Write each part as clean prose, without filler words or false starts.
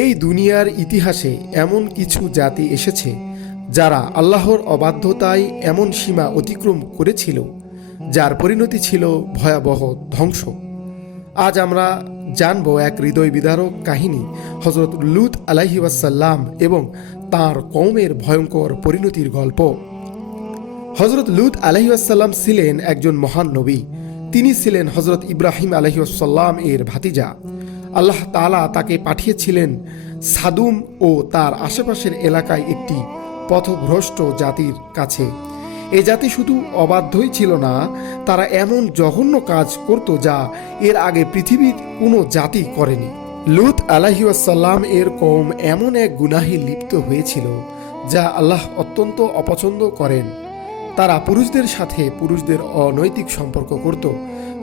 এই দুনিয়ার ইতিহাসে এমন কিছু জাতি এসেছে যারা আল্লাহর অবাধ্যতায় এমন সীমা অতিক্রম করেছিল যার পরিণতি ছিল ভয়াবহ ধ্বংস। আজ আমরা জানব এক হৃদয় বিদারক কাহিনী, হযরত লূত আলাইহি ওয়াসাল্লাম এবং তাঁর কওমের ভয়ঙ্কর পরিণতির গল্প। হযরত লূত আলাইহি ওয়াসাল্লাম ছিলেন একজন মহান নবী। তিনি ছিলেন হযরত ইব্রাহিম আলাইহি ওয়াসাল্লাম এর ভাতিজা। আল্লাহ তাআলা তাকে পাঠিয়েছিলেন সাদুম ও তার আশেপাশের এলাকায় একটি পথভ্রষ্ট জাতির কাছে। এই জাতি শুধু অবাধ্যই ছিল না, তারা এমন জঘন্য কাজ করত যা এর আগে পৃথিবীর কোনো জাতি করেনি। লূত আলাইহি ওয়াসাল্লাম এর কওম এমন এক গুনাহে লিপ্ত হয়েছিল যা আল্লাহ অত্যন্ত অপছন্দ করেন। তারা পুরুষদের সাথে পুরুষদের অনৈতিক সম্পর্ক করত,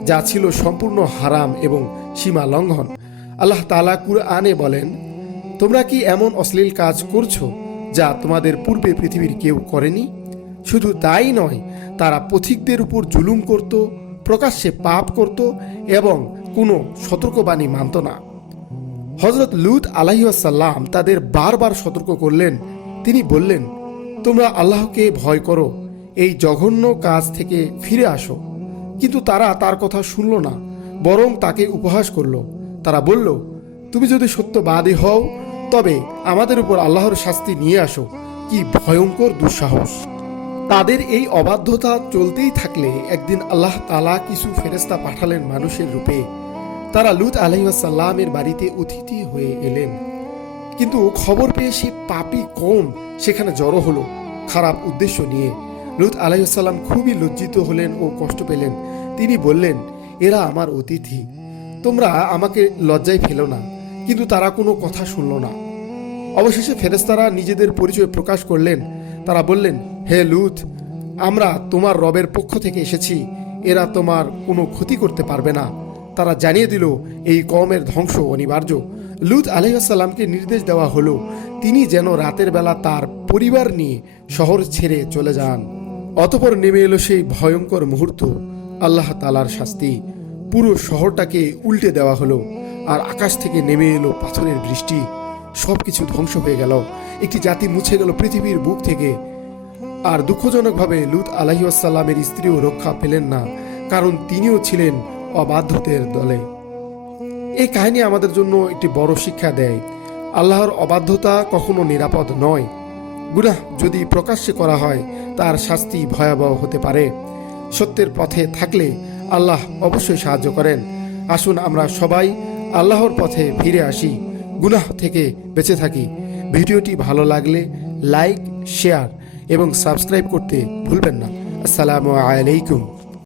যা ছিল সম্পূর্ণ হারাম এবং সীমা লঙ্ঘন। আল্লাহ তাআলা কুরআনে বলেন, তোমরা কি এমন অশ্লীল কাজ করছো যা তোমাদের পূর্বে পৃথিবীর কেউ করেনি? শুধু তাই নয়, তারা পথিকদের উপর জুলুম করত, প্রকাশ্যে পাপ করত এবং কোনো সতর্কবাণী মানত না। হযরত লূত আলাইহিস সালাম তাদের বারবার সতর্ক করলেন। তিনি বললেন, তোমরা আল্লাহকে ভয় করো, এই জঘন্য কাজ থেকে ফিরে আসো। কিন্তু তারা তার কথা শুনল না, বরং তাকে উপহাস করল। তারা বলল, তুমি যদি সত্যবাদী হও তবে আমাদের উপর আল্লাহর শাস্তি নিয়ে আসো। কি ভয়ঙ্কর দুঃসাহস! তাদের এই অবাধ্যতা চলতেই থাকলে একদিন আল্লাহ তাআলা কিছু ফেরেশতা পাঠালেন মানুষের রূপে। তারা লূত আলাইহিস সালামের বাড়িতে অতিথি হয়ে এলেন। কিন্তু খবর পেয়ে সে পাপী কওম সেখানে জড়ো হলো খারাপ উদ্দেশ্য নিয়ে। লূত আলাইহিস সালাম খুবই লজ্জিত হলেন ও কষ্ট পেলেন। তিনি বললেন, এরা আমার অতিথি, তোমরা আমাকে লজ্জায় ফেলো না। কিন্তু তারা কোনো কথা শুনল না। অবশেষে ফেরেশতারা নিজেদের পরিচয় প্রকাশ করলেন। তারা বললেন, হে লূত, আমরা তোমার রবের পক্ষ থেকে এসেছি, এরা তোমার কোনো ক্ষতি করতে পারবে না। তারা জানিয়ে দিল এই কওমের ধ্বংস অনিবার্য। লূত আলাইহিস সালামকে নির্দেশ দেওয়া হলো তিনি যেন রাতের বেলা তার পরিবার নিয়ে শহর ছেড়ে চলে যান। অতঃপর নেমে এলো সেই ভয়ঙ্কর মুহূর্ত, আল্লাহ তাআলার শাস্তি। পুরো শহরটাকে উল্টে দেওয়া হলো আর আকাশ থেকে নেমে এলো পাথরের বৃষ্টি। সবকিছু ধ্বংস হয়ে গেল। একটি জাতি মুছে গেল পৃথিবীর বুক থেকে। আর দুঃখজনকভাবে লূত আলাইহিস সালামের স্ত্রীও রক্ষা পেলেন না, কারণ তিনিও ছিলেন অবাধ্যদের দলে। এই কাহিনী আমাদের জন্য একটি বড় শিক্ষা দেয়। আল্লাহর অবাধ্যতা কখনো নিরাপদ নয়। গুনাহ যদি প্রকাশ্যে করা হয় তার শাস্তি ভয়াবহ হতে পারে। সত্যের পথে থাকলে আল্লাহ অবশ্যই সাহায্য করেন। আসুন আমরা সবাই আল্লাহর পথে ফিরে আসি, গুনাহ থেকে বেঁচে থাকি। ভিডিওটি ভালো লাগলে লাইক, শেয়ার এবং সাবস্ক্রাইব করতে ভুলবেন না। আসসালামু আলাইকুম।